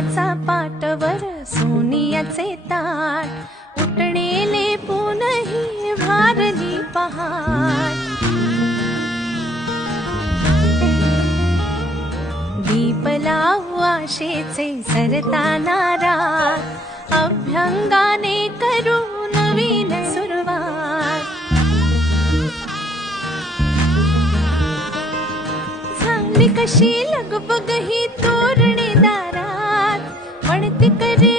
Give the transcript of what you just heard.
सोन्याचा पाटवर सोनियाचे ताट उठणेले पुनही भारली पहाट दीप लावू आशेचे सरताना रात अभ्यंगाने करू नवीन सुरुवात झाली कशी लगबग ही तोरणे दारात म्हणती करी